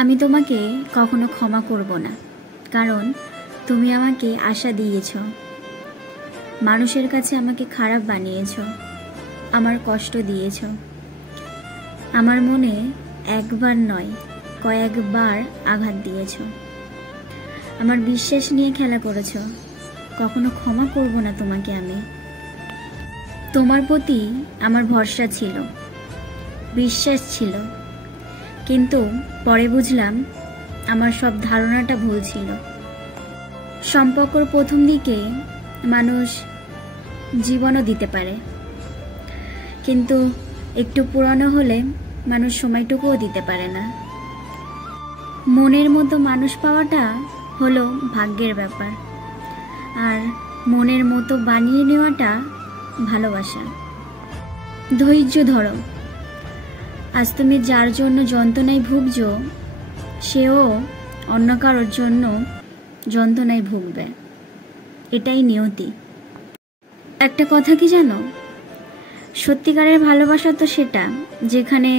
আমি তোমাকে কখনো ক্ষমা করব না, কারণ তুমি আমাকে আশা দিয়েছ, মানুষের কাছে আমাকে খারাপ বানিয়েছ, আমার কষ্ট দিয়েছ, আমার মনে একবার নয় কয়েকবার আঘাত দিয়েছ, আমার বিশ্বাস নিয়ে খেলা করেছ। কখনো ক্ষমা করব না তোমাকে আমি। তোমার প্রতি আমার ভরসা ছিল, বিশ্বাস ছিল, কিন্তু পরে বুঝলাম আমার সব ধারণাটা ভুল ছিল। সম্পর্কর প্রথম দিকে মানুষ জীবনও দিতে পারে, কিন্তু একটু পুরানো হলে মানুষ সময়টুকুও দিতে পারে না। মনের মতো মানুষ পাওয়াটা হলো ভাগ্যের ব্যাপার, আর মনের মতো বানিয়ে নেওয়াটা ভালোবাসা। ধৈর্য ধরো। আজ তুমি যার জন্য যন্ত্রণায় ভুগছ, সেও অন্য কারোর জন্য যন্ত্রণায় ভুগবে, এটাই নিয়তি। একটা কথা কি জানো, সত্যিকারের ভালোবাসা তো সেটা যেখানে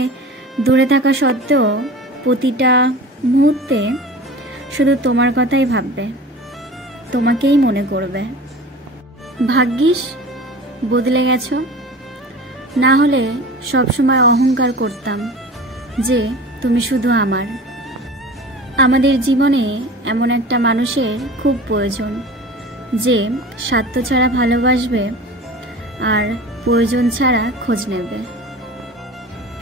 দূরে থাকা সত্ত্বেও প্রতিটা মুহূর্তে শুধু তোমার কথাই ভাববে, তোমাকেই মনে করবে। ভাগ্যিস বদলে গেছো, না হলে সবসময় অহংকার করতাম যে তুমি শুধু আমার। আমাদের জীবনে এমন একটা মানুষের খুব প্রয়োজন, যে স্বার্থ ছাড়া ভালোবাসবে আর প্রয়োজন ছাড়া খোঁজ নেবে।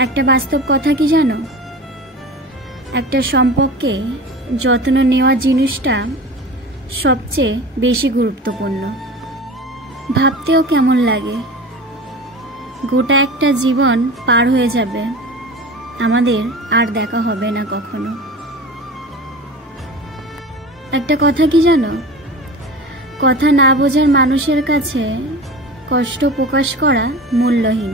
একটা বাস্তব কথা কি জানো, একটা সম্পর্কে যত্ন নেওয়া জিনিসটা সবচেয়ে বেশি গুরুত্বপূর্ণ। ভাবতেও কেমন লাগে, গোটা একটা জীবন পার হয়ে যাবে, আমাদের আর দেখা হবে না কখনো। একটা কথা কি জানো, কথা না বোঝার মানুষের কাছে কষ্ট প্রকাশ করা মূল্যহীন।